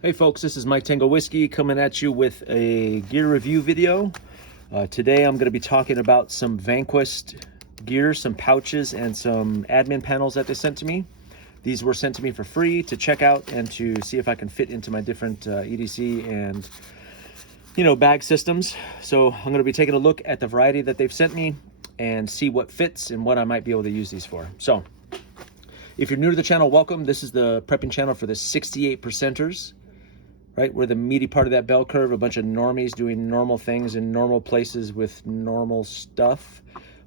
Hey folks, this is Mike Tango Whiskey coming at you with a gear review video. Today I'm going to be talking about some Vanquest gear, some pouches, and some admin panels that they sent to me. These were sent to me for free to check out and to see if I can fit into my different EDC and bag systems. So I'm going to be taking a look at the variety that they've sent me and see what fits and what I might be able to use these for. So if you're new to the channel, welcome. This is the prepping channel for the 68 percenters. Right, we're the meaty part of that bell curve, a bunch of normies doing normal things in normal places with normal stuff.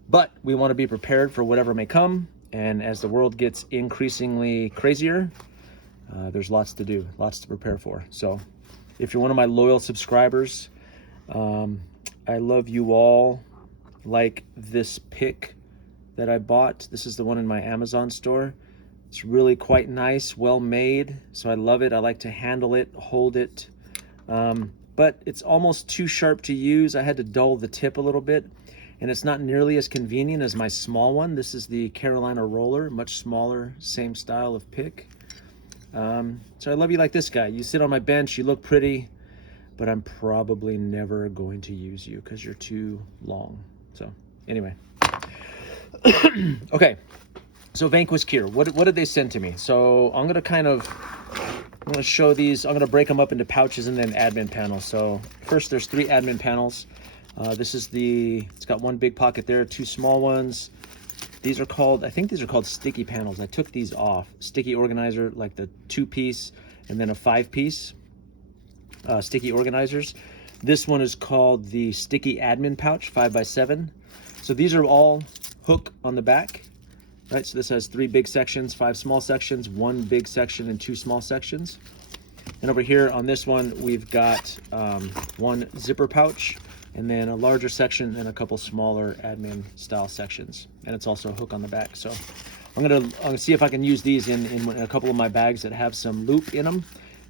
But we want to be prepared for whatever may come. And as the world gets increasingly crazier, there's lots to do, lots to prepare for. So if you're one of my loyal subscribers, I love you all. Like this pick that I bought. This is the one in my Amazon store. It's really quite nice, well made, so I love it. I like to handle it, hold it, but it's almost too sharp to use. I had to dull the tip a little bit, and it's not nearly as convenient as my small one. This is the Carolina Roller, much smaller, same style of pick. So I love you like this guy. You sit on my bench, you look pretty, but I'm probably never going to use you because you're too long. So anyway, okay. So Vanquest Gear, what did they send to me? So I'm gonna show these. I'm gonna break them up into pouches and then admin panels. So first, there's 3 admin panels. It's got one big pocket there, 2 small ones. These are called, I think these are called sticky panels. I took these off. Sticky organizer, like the 2-piece and then a 5-piece sticky organizers. This one is called the sticky admin pouch, 5x7. So these are all hook on the back. Right, so this has 3 big sections, 5 small sections, 1 big section, and 2 small sections. And over here on this one, we've got 1 zipper pouch, and then a larger section and a couple smaller admin style sections. And it's also a hook on the back. So I'm gonna see if I can use these in a couple of my bags that have some loop in them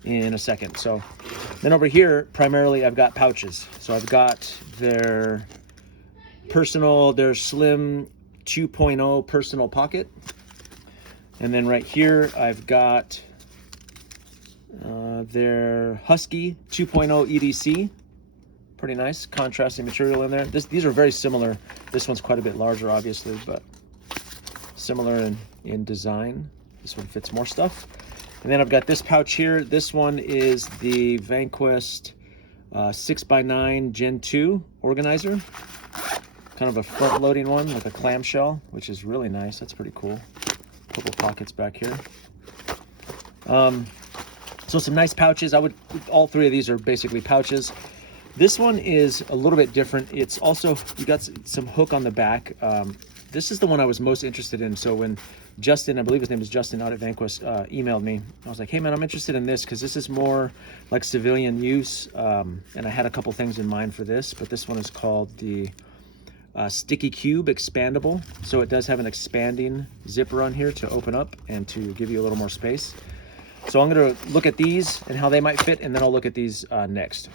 in a second. So then over here, primarily I've got pouches. So I've got their slim 2.0 personal pocket, and then right here I've got their Husky 2.0 EDC. Pretty nice contrasting material in there. These are very similar. This one's quite a bit larger, obviously, but similar in design. This one fits more stuff. And then I've got this pouch here. This one is the Vanquest 6x9 Gen 2 organizer. Kind of a front-loading one with a clamshell, which is really nice. That's pretty cool. A couple pockets back here. So some nice pouches. All 3 of these are basically pouches. This one is a little bit different. It's also, you got some hook on the back. This is the one I was most interested in. So when Justin, I believe his name is Justin out at Vanquest, emailed me, I was like, hey man, I'm interested in this because this is more like civilian use. And I had a couple things in mind for this, but this one is called the Sticky Cube Expandable. So it does have an expanding zipper on here to open up and to give you a little more space. So I'm going to look at these and how they might fit, and then I'll look at these next.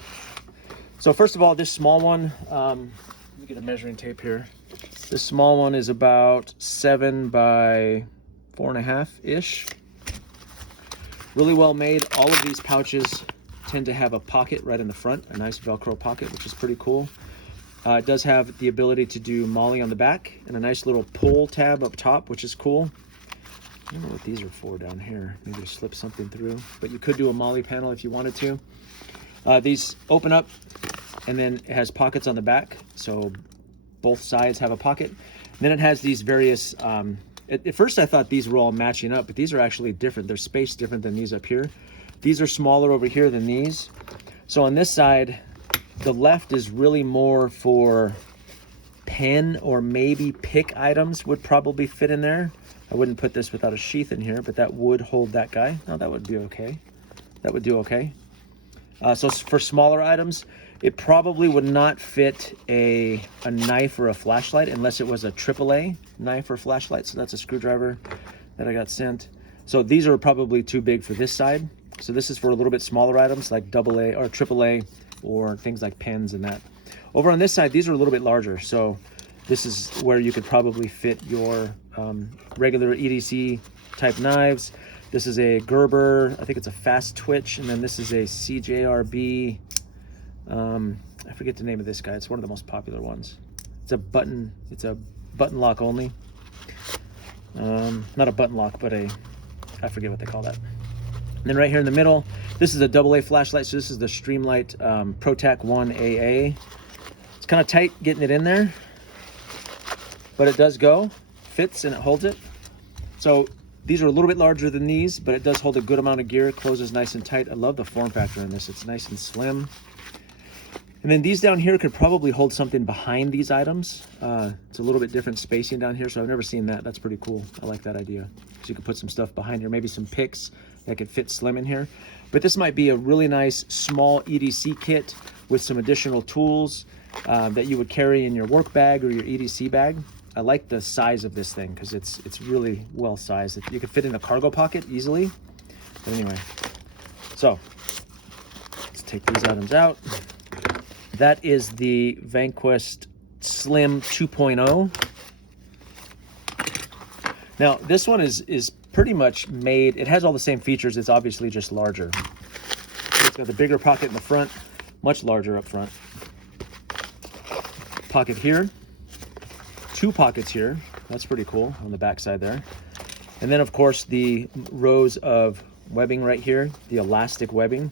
So first of all, this small one, let me get a measuring tape here. This small one is about 7 by 4.5-ish. Really well made. All of these pouches tend to have a pocket right in the front, a nice Velcro pocket, which is pretty cool. It does have the ability to do MOLLE on the back and a nice little pull tab up top, which is cool. I don't know what these are for down here. Maybe to slip something through, but you could do a MOLLE panel if you wanted to. These open up, and then it has pockets on the back, so both sides have a pocket. And then it has these various, at first I thought these were all matching up, but these are actually different. They're spaced different than these up here. These are smaller over here than these. So on this side, the left is really more for pen or maybe pick items would probably fit in there. I wouldn't put this without a sheath in here, but that would hold that guy. No, that would be okay. That would do okay. So for smaller items, it probably would not fit a knife or a flashlight unless it was a AAA knife or flashlight. So that's a screwdriver that I got sent. So these are probably too big for this side. So this is for a little bit smaller items like AA or AAA or things like pens and that. Over on this side, these are a little bit larger. So this is where you could probably fit your regular EDC type knives. This is a Gerber, I think it's a fast twitch, and then this is a CJRB. I forget the name of this guy. It's one of the most popular ones. It's a button lock only. Not a button lock, but I forget what they call that. And then right here in the middle, this is a AA flashlight. So this is the Streamlight ProTac 1 AA. It's kind of tight getting it in there, but it does go, fits, and it holds it. So these are a little bit larger than these, but it does hold a good amount of gear. It closes nice and tight. I love the form factor in this. It's nice and slim. And then these down here could probably hold something behind these items. It's a little bit different spacing down here, so I've never seen that. That's pretty cool. I like that idea. So you could put some stuff behind here, maybe some picks that could fit slim in here. But this might be a really nice small EDC kit with some additional tools that you would carry in your work bag or your EDC bag. I like the size of this thing because it's really well sized. You could fit in a cargo pocket easily. But anyway, so let's take these items out. That is the Vanquest Slim 2.0. Now, this one is pretty much made, it has all the same features, it's obviously just larger. It's got the bigger pocket in the front, much larger up front. Pocket here, 2 pockets here, that's pretty cool on the back side there. And then of course the rows of webbing right here, the elastic webbing,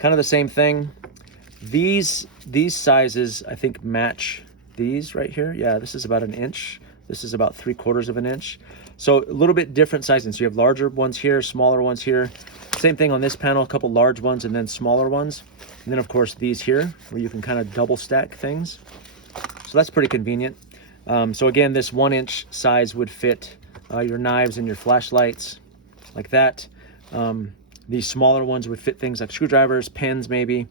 kind of the same thing. These sizes I think match these right here. Yeah, this is about 1 inch. This is about 3/4 of an inch. So a little bit different sizing. So you have larger ones here, smaller ones here. Same thing on this panel, a couple large ones and then smaller ones. And then of course these here where you can kind of double stack things. So that's pretty convenient. So again, this 1 inch size would fit your knives and your flashlights like that. These smaller ones would fit things like screwdrivers, pens maybe,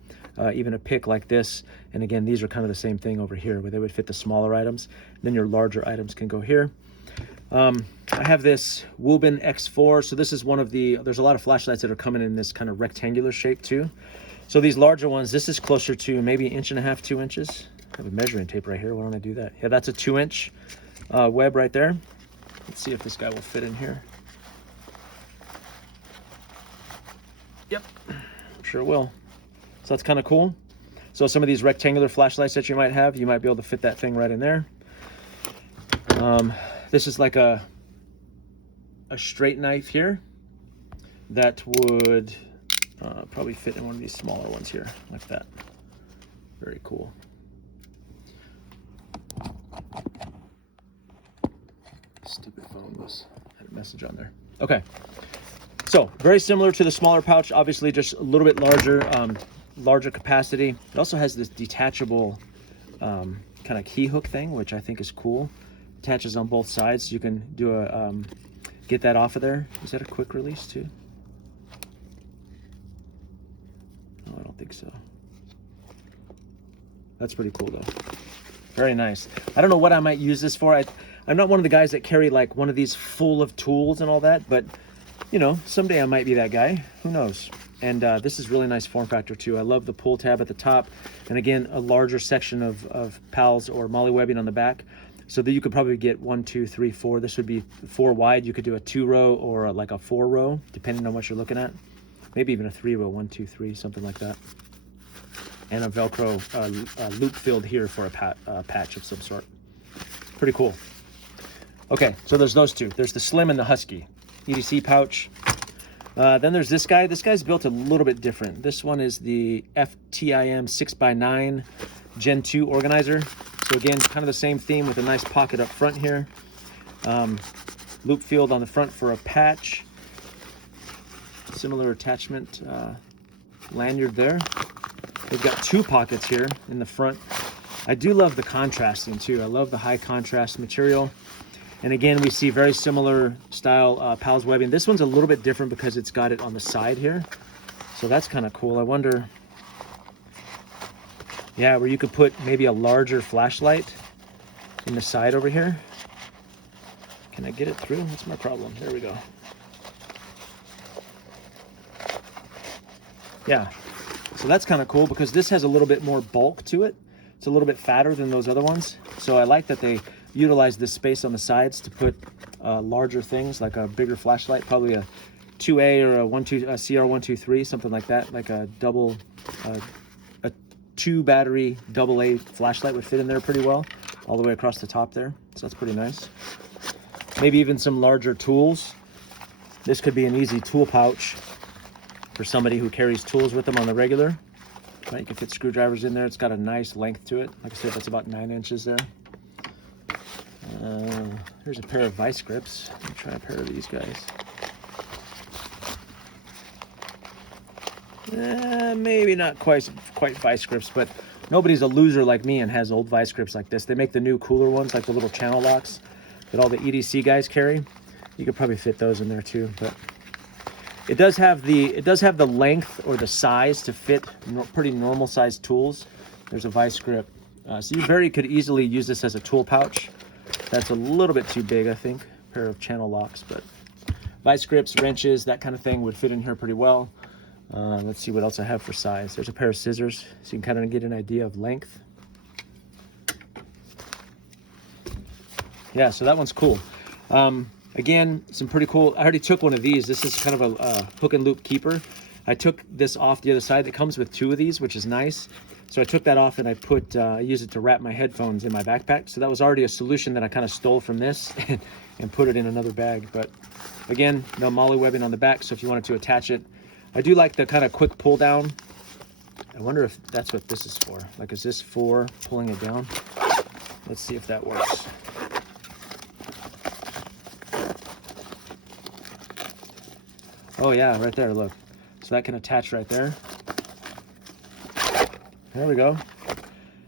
even a pick like this. And again, these are kind of the same thing over here where they would fit the smaller items. Then your larger items can go here. I have this Woobin X4. So this is one of there's a lot of flashlights that are coming in this kind of rectangular shape too. So these larger ones, this is closer to maybe 1.5 inches, 2 inches. I have a measuring tape right here. Why don't I do that? Yeah, that's a 2-inch web right there. Let's see if this guy will fit in here. Yep, sure will. So that's kind of cool. So some of these rectangular flashlights that you might have, you might be able to fit that thing right in there. This is like a straight knife here that would probably fit in one of these smaller ones here, like that. Very cool. Stupid phone was had a message on there. Okay, so very similar to the smaller pouch, obviously just a little bit larger capacity. It also has this detachable kind of key hook thing, which I think is cool. Attaches on both sides, so you can do a get that off of there. Is that a quick release too? Oh, I don't think so. That's pretty cool though. Very nice. I don't know what I might use this for. I'm not one of the guys that carry like one of these full of tools and all that, but you know, someday I might be that guy. Who knows? And this is really nice form factor too. I love the pull tab at the top, and again, a larger section of pals or molly webbing on the back, so that you could probably get 1, 2, 3, 4. This would be 4 wide. You could do a 2-row or like a 4-row, depending on what you're looking at. Maybe even a 3-row, 1, 2, 3, something like that. And a Velcro loop filled here for a patch of some sort. Pretty cool. Okay, so there's those two. There's the Slim and the Husky EDC pouch. Then there's this guy. This guy's built a little bit different. This one is the FTIM 6x9 Gen 2 organizer. So again, kind of the same theme with a nice pocket up front here. Loop field on the front for a patch. Similar attachment lanyard there. They've got 2 pockets here in the front. I do love the contrasting too. I love the high contrast material. And again, we see very similar style PALS webbing. This one's a little bit different because it's got it on the side here. So that's kind of cool. I wonder, yeah, where you could put maybe a larger flashlight in the side over here. Can I get it through? That's my problem. There we go. Yeah, so that's kind of cool because this has a little bit more bulk to it. It's a little bit fatter than those other ones. So I like that they utilize this space on the sides to put larger things like a bigger flashlight, probably a 2A or a CR123, something like that, like a double, a 2 battery AA flashlight would fit in there pretty well, all the way across the top there. So that's pretty nice. Maybe even some larger tools. This could be an easy tool pouch for somebody who carries tools with them on the regular. Right, you can fit screwdrivers in there. It's got a nice length to it. Like I said, that's about 9 inches there. Here's a pair of vice grips. Let me try a pair of these guys. Maybe not quite vice grips, but nobody's a loser like me and has old vice grips like this. They make the new cooler ones, like the little channel locks that all the EDC guys carry. You could probably fit those in there too, but it does have the length or the size to fit pretty normal sized tools. There's a vice grip, so you could easily use this as a tool pouch. That's a little bit too big, I think. A pair of channel locks, but vice grips, wrenches, that kind of thing would fit in here pretty well. Let's see what else I have for size. There's a pair of scissors, so you can kind of get an idea of length. Yeah, so that one's cool. Again, some pretty cool. I already took one of these. This is kind of a hook and loop keeper. I took this off the other side. It comes with 2 of these, which is nice. So I took that off and I used it to wrap my headphones in my backpack. So that was already a solution that I kind of stole from this and put it in another bag. But again, no molly webbing on the back. So if you wanted to attach it, I do like the kind of quick pull down. I wonder if that's what this is for. Like, is this for pulling it down? Let's see if that works. Oh yeah, right there, look. So that can attach right there. There we go.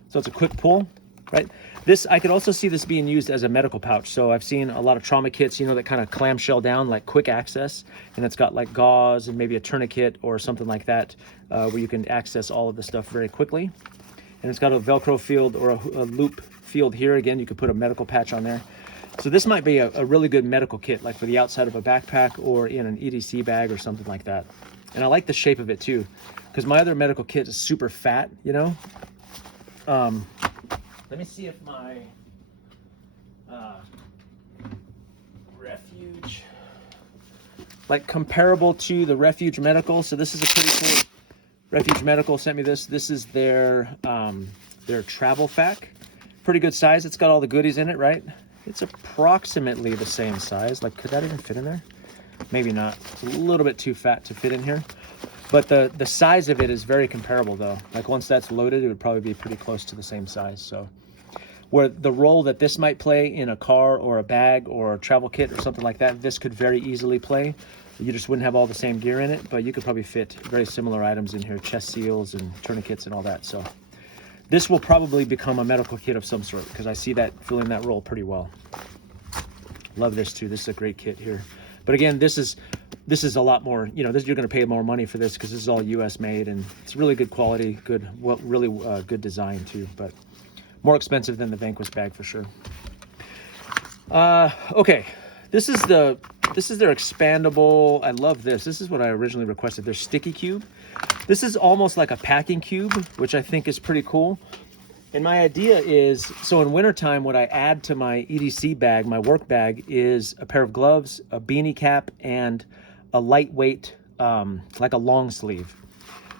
So it's a quick pull, right? This, I could also see this being used as a medical pouch. So I've seen a lot of trauma kits, you know, that kind of clamshell down, like quick access. And it's got like gauze and maybe a tourniquet or something like that, where you can access all of the stuff very quickly. And it's got a Velcro field or a loop field here. Again, you could put a medical patch on there. So this might be a really good medical kit, like for the outside of a backpack or in an EDC bag or something like that. And I like the shape of it too, because my other medical kit is super fat, you know. Let me see if my Refuge, like comparable to the Refuge Medical. So this is a pretty cool. Refuge Medical sent me this. This is their travel pack. Pretty good size. It's got all the goodies in it, right? It's approximately the same size. Like, could that even fit in there? Maybe not. It's a little bit too fat to fit in here. But the size of it is very comparable though. Like once that's loaded, it would probably be pretty close to the same size. So where the role that this might play in a car or a bag or a travel kit or something like that, this could very easily play. You just wouldn't have all the same gear in it, but you could probably fit very similar items in here, chest seals and tourniquets and all that. So this will probably become a medical kit of some sort because I see that filling that role pretty well. Love this too. This is a great kit here. But again, this is a lot more, you know, you're going to pay more money for this because this is all US made and it's really good quality, really good design too, but more expensive than the Vanquest bag for sure. Okay, this is their expandable. I love this. This is what I originally requested. Their sticky cube. This is almost like a packing cube, which I think is pretty cool. And my idea is, so in wintertime, what I add to my EDC bag, my work bag, is a pair of gloves, a beanie cap, and a lightweight, like a long sleeve.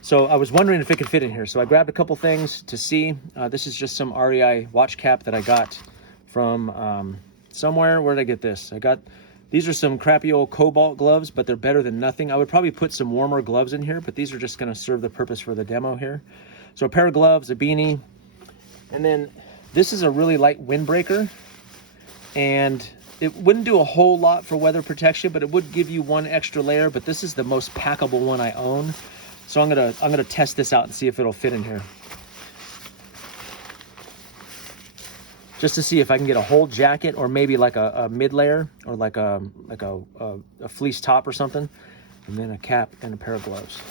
So I was wondering if it could fit in here. So I grabbed a couple things to see. This is just some REI watch cap that I got from somewhere. Where did I get this? These are some crappy old Cobalt gloves, but they're better than nothing. I would probably put some warmer gloves in here, but these are just gonna serve the purpose for the demo here. So a pair of gloves, a beanie, and then this is a really light windbreaker. And it wouldn't do a whole lot for weather protection, but it would give you one extra layer, but this is the most packable one I own. So I'm gonna test this out and see if it'll fit in here. Just to see if I can get a whole jacket or maybe like a mid layer or like a fleece top or something, and then a cap and a pair of gloves.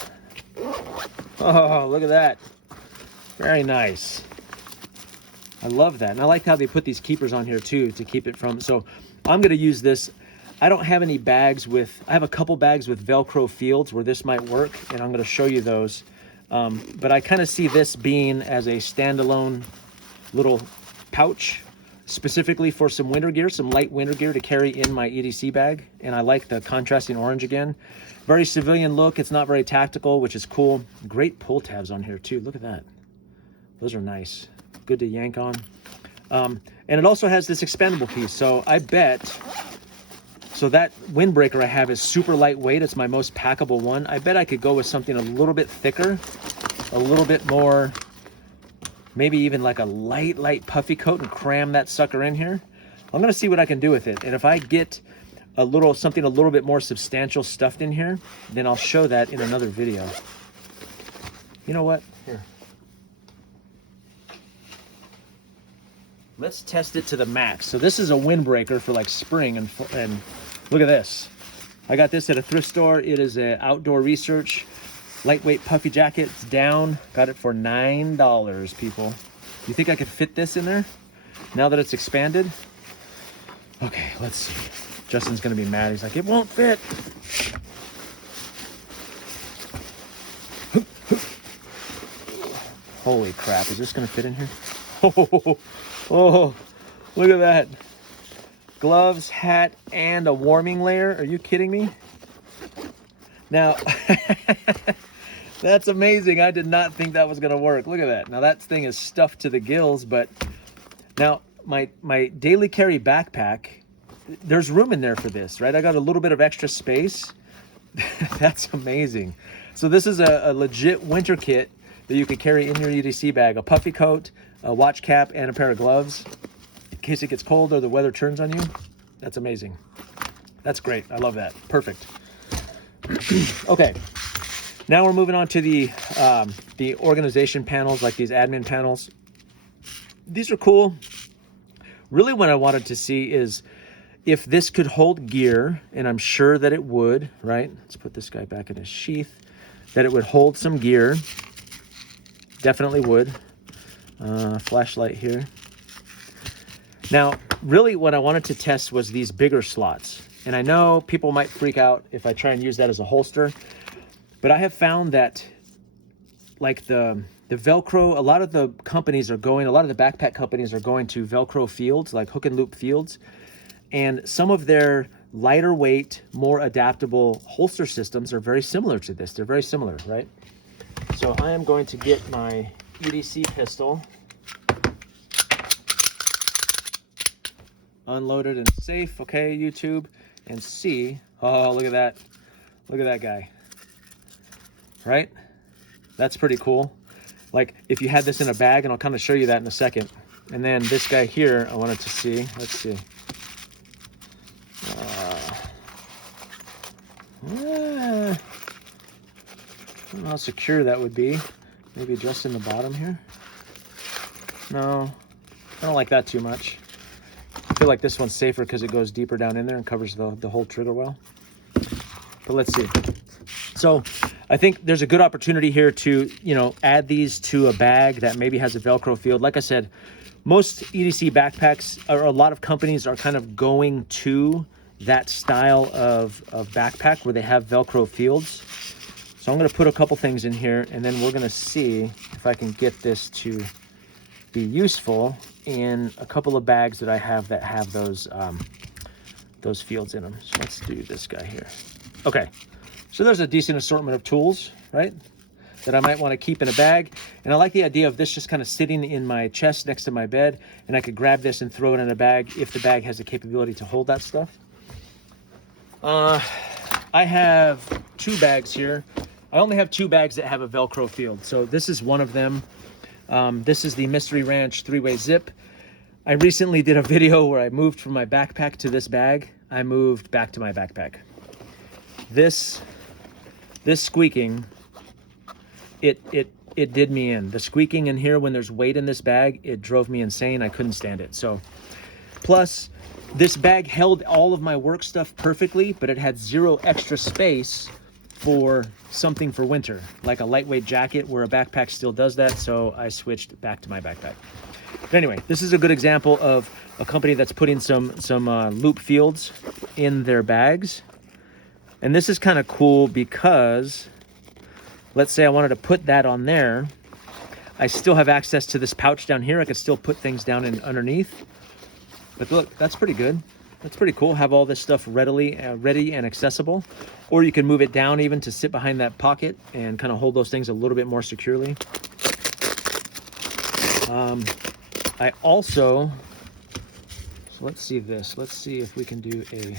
Oh, look at that. Very nice. I love that. And I like how they put these keepers on here too to keep it from, so I'm gonna use this. I don't have any bags I have a couple bags with Velcro fields where this might work, and I'm gonna show you those. But I kind of see this being as a standalone little pouch. specifically for some winter gear, some light winter gear to carry in my EDC bag. And I like the contrasting orange again. Very civilian look. It's not very tactical, which is cool. Great pull tabs on here too. Look at that. Those are nice. Good to yank on. And it also has this expandable piece. So I bet, so that windbreaker I have is super lightweight. It's my most packable one. I bet I could go with something a little bit thicker, a little bit more, maybe even like a light puffy coat, and cram that sucker in here. I'm gonna see what I can do with it. And if I get something a little bit more substantial stuffed in here, then I'll show that in another video. You know what? Here. Let's test it to the max. So this is a windbreaker for like spring, and look at this. I got this at a thrift store. It is an Outdoor Research lightweight puffy jacket. It's down. Got it for $9, people. You think I could fit this in there now that it's expanded? Okay, let's see. Justin's gonna be mad. He's like, it won't fit. Holy crap, is this gonna fit in here? Oh, look at that. Gloves, hat, and a warming layer. Are you kidding me? Now, that's amazing. I did not think that was gonna work. Look at that. Now that thing is stuffed to the gills, but now my daily carry backpack, there's room in there for this, right? I got a little bit of extra space. That's amazing. So this is a legit winter kit that you could carry in your EDC bag. A puffy coat, a watch cap, and a pair of gloves in case it gets cold or the weather turns on you. That's amazing. That's great. I love that. Perfect. Okay. Now we're moving on to the organization panels, like these admin panels. These are cool. Really what I wanted to see is if this could hold gear, and I'm sure that it would, right? Let's put this guy back in his sheath. That it would hold some gear. Definitely would. Flashlight here. Now, really what I wanted to test was these bigger slots. And I know people might freak out if I try and use that as a holster, but I have found that like the Velcro, a lot of the backpack companies are going to Velcro fields, like hook and loop fields. And some of their lighter weight, more adaptable holster systems are very similar to this. They're very similar, right? So I am going to get my EDC pistol unloaded and safe, okay, YouTube, and see. Oh, look at that. Look at that guy. Right? That's pretty cool. Like if you had this in a bag, and I'll kind of show you that in a second. And then this guy here, I wanted to see. Let's see. I don't know how secure that would be. Maybe just in the bottom here. No, I don't like that too much. I feel like this one's safer because it goes deeper down in there and covers the whole trigger well. But let's see. So I think there's a good opportunity here to, add these to a bag that maybe has a Velcro field. Like I said, most EDC backpacks, or a lot of companies, are kind of going to that style of backpack where they have Velcro fields. So I'm going to put a couple things in here, and then we're going to see if I can get this to be useful in a couple of bags that I have that have those fields in them. So let's do this guy here. Okay, so there's a decent assortment of tools, right, that I might want to keep in a bag. And I like the idea of this just kind of sitting in my chest next to my bed, and I could grab this and throw it in a bag if the bag has the capability to hold that stuff. I have 2 bags here. I only have 2 bags that have a Velcro field. So this is one of them. This is the Mystery Ranch 3-way zip. I recently did a video where I moved from my backpack to this bag. I moved back to my backpack. This squeaking, it did me in. The squeaking in here when there's weight in this bag, it drove me insane. I couldn't stand it. So, plus this bag held all of my work stuff perfectly, but it had 0 extra space for something for winter, like a lightweight jacket, where a backpack still does that. So I switched back to my backpack. But anyway, this is a good example of a company that's putting some loop fields in their bags. And this is kind of cool because let's say I wanted to put that on there. I still have access to this pouch down here. I could still put things down in underneath. But look, that's pretty good. That's pretty cool. Have all this stuff ready and accessible. Or you can move it down even to sit behind that pocket and kind of hold those things a little bit more securely. I also, so let's see this. Let's see if we can do a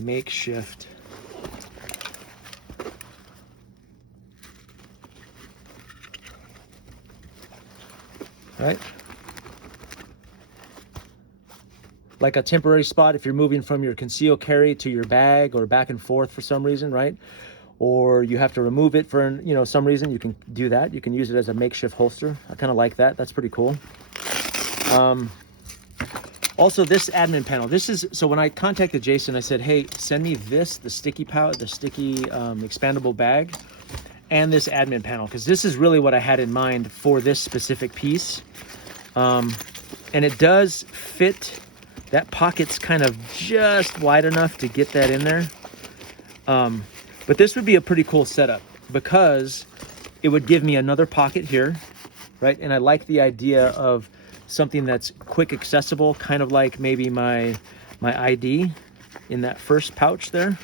makeshift. Right? Like a temporary spot if you're moving from your conceal carry to your bag or back and forth for some reason, right? Or you have to remove it for, you know, some reason, you can do that. You can use it as a makeshift holster. I kind of like that. That's pretty cool. Also, this admin panel. This is, so when I contacted Jason, I said, hey, send me this, the sticky pouch, the sticky expandable bag, and this admin panel, because this is really what I had in mind for this specific piece. And it does fit. That pocket's kind of just wide enough to get that in there. But this would be a pretty cool setup because it would give me another pocket here, right? And I like the idea of something that's quick accessible, kind of like maybe my ID in that first pouch there,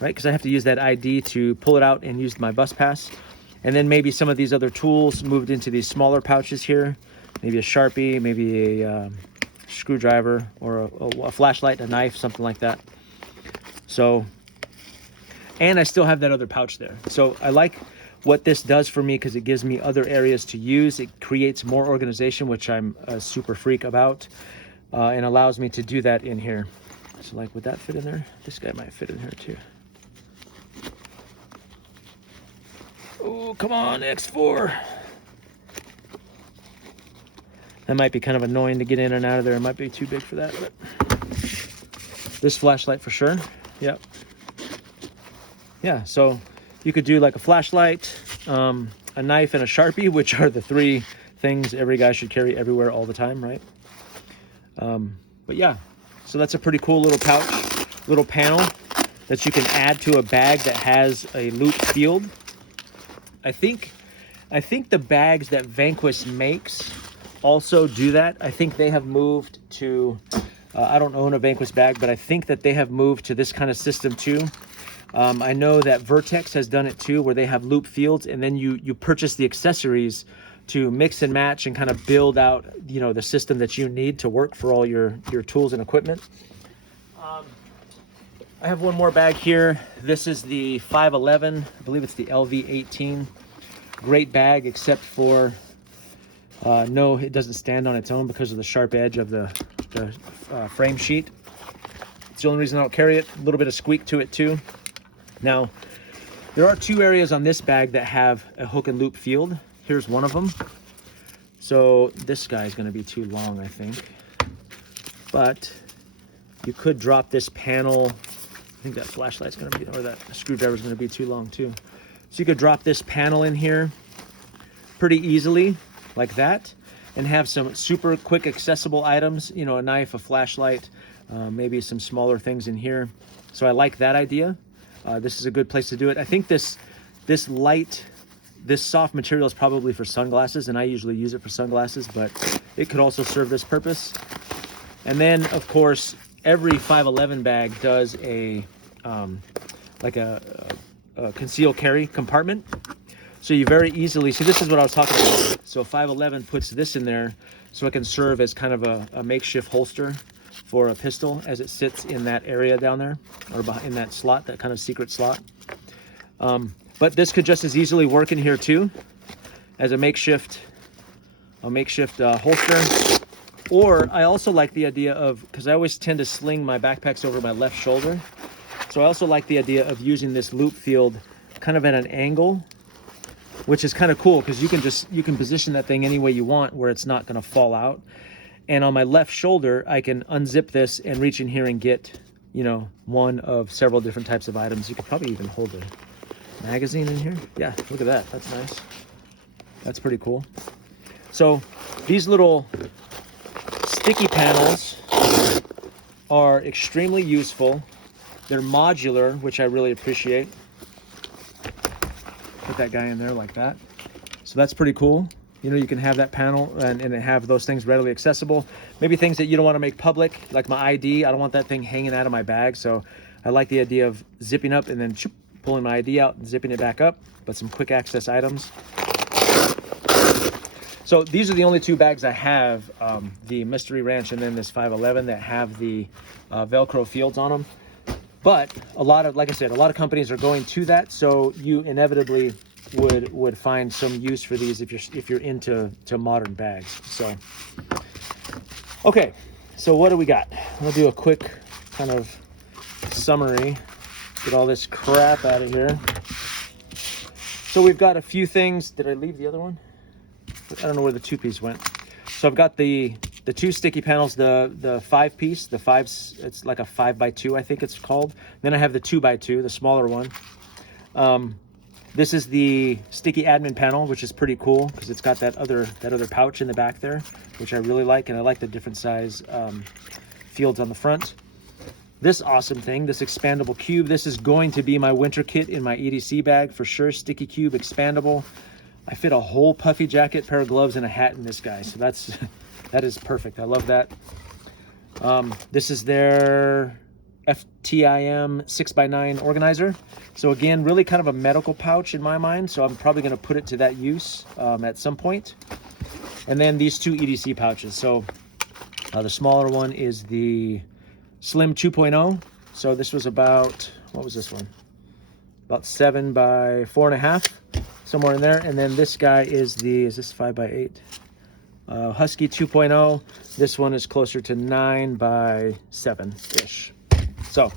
right? Because I have to use that ID to pull it out and use my bus pass. And then maybe some of these other tools moved into these smaller pouches here, maybe a Sharpie, maybe a screwdriver or a flashlight, a knife, something like that. So, and I still have that other pouch there. So I like what this does for me because it gives me other areas to use. It creates more organization, which I'm a super freak about, and allows me to do that in here. So like, would that fit in there? This guy might fit in here too. Oh, come on, X4. That might be kind of annoying to get in and out of there. It might be too big for that, but this flashlight for sure. Yep. Yeah, so you could do like a flashlight, a knife, and a Sharpie, which are the three things every guy should carry everywhere all the time, right? But yeah, so that's a pretty cool little pouch, little panel that you can add to a bag that has a loop field. I think the bags that Vanquest makes also do that. I think they have moved to, I don't own a Vanquest bag, but I think that they have moved to this kind of system too. I know that Vertex has done it too, where they have loop fields, and then you purchase the accessories to mix and match and kind of build out, you know, the system that you need to work for all your tools and equipment. I have one more bag here. This is the 511. I believe it's the LV18. Great bag, except for no, it doesn't stand on its own because of the sharp edge of the frame sheet. It's the only reason I don't carry it. A little bit of squeak to it too. Now, there are two areas on this bag that have a hook and loop field. Here's one of them. So this guy is going to be too long, I think. But you could drop this panel. I think that flashlight's going to be, or that screwdriver is going to be too long too. So you could drop this panel in here pretty easily, like that, and have some super quick accessible items, you know, a knife, a flashlight, maybe some smaller things in here. So I like that idea. This is a good place to do it. I think this soft material is probably for sunglasses, and I usually use it for sunglasses, but it could also serve this purpose. And then of course, every 511 bag does a conceal carry compartment. So you very easily, see, this is what I was talking about. So 511 puts this in there so it can serve as kind of a makeshift holster for a pistol as it sits in that area down there, or in that slot, that kind of secret slot. But this could just as easily work in here too, as a makeshift holster. Or I also like the idea of, because I always tend to sling my backpacks over my left shoulder. So I also like the idea of using this loop field kind of at an angle, which is kind of cool because you can position that thing any way you want where it's not going to fall out. And on my left shoulder, I can unzip this and reach in here and get, you know, one of several different types of items. You could probably even hold a magazine in here. Yeah, look at that. That's nice. That's pretty cool. So these little sticky panels are extremely useful. They're modular, which I really appreciate. Put that guy in there like that. So that's pretty cool. You know, you can have that panel and have those things readily accessible. Maybe things that you don't want to make public, like my ID. I don't want that thing hanging out of my bag. So I like the idea of zipping up and then pulling my ID out and zipping it back up, but some quick access items. So these are the only two bags I have, the Mystery Ranch and then this 511 that have the Velcro fields on them. But a lot of, like I said, a lot of companies are going to that. So you inevitably would find some use for these if you're into modern bags. So, okay, so what do we got? I'll do a quick kind of summary, get all this crap out of here. So we've got a few things. Did I leave the other one? I don't know where the 2-piece went. So I've got the 2 sticky panels, the 5-piece, the 5s, it's like a 5x2, I think it's called. Then I have the 2x2, the smaller one. This is the sticky admin panel, which is pretty cool because it's got that other pouch in the back there, which I really like, and I like the different size fields on the front. This awesome thing, this expandable cube, this is going to be my winter kit in my EDC bag for sure. Sticky cube, expandable. I fit a whole puffy jacket, pair of gloves, and a hat in this guy, so that is perfect. I love that. This is their FTIM 6x9 organizer. So again, really kind of a medical pouch in my mind, so I'm probably going to put it to that use at some point. And then these 2 EDC pouches. So the smaller one is the Slim 2.0. So this was about, what was this one? About 7 by 4.5, somewhere in there. And then this guy is this 5x8? Husky 2.0. This one is closer to 9 by 7-ish. So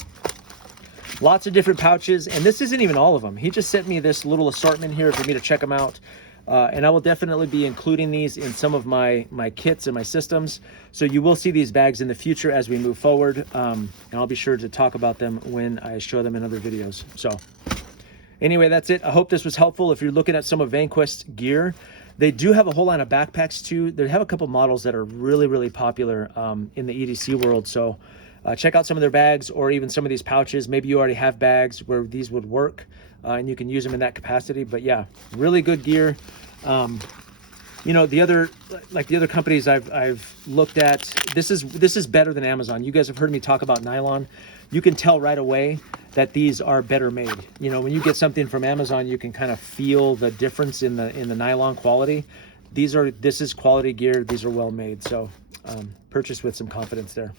lots of different pouches, and this isn't even all of them. He just sent me this little assortment here for me to check them out. And I will definitely be including these in some of my kits and my systems. So you will see these bags in the future as we move forward. And I'll be sure to talk about them when I show them in other videos. So anyway, that's it. I hope this was helpful. If you're looking at some of Vanquest gear, they do have a whole line of backpacks too. They have a couple models that are really, really popular in the EDC world. So check out some of their bags or even some of these pouches. Maybe you already have bags where these would work and you can use them in that capacity. But yeah, really good gear. You know, the other companies I've looked at, this is better than Amazon. You guys have heard me talk about nylon. You can tell right away that these are better made. You know, when you get something from Amazon, you can kind of feel the difference in the nylon quality. This is quality gear. These are well made. So purchase with some confidence there.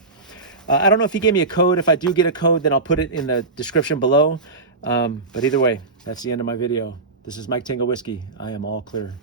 I don't know if he gave me a code. If I do get a code, then I'll put it in the description below. But either way, that's the end of my video. This is Mike Tango Whiskey. I am all clear.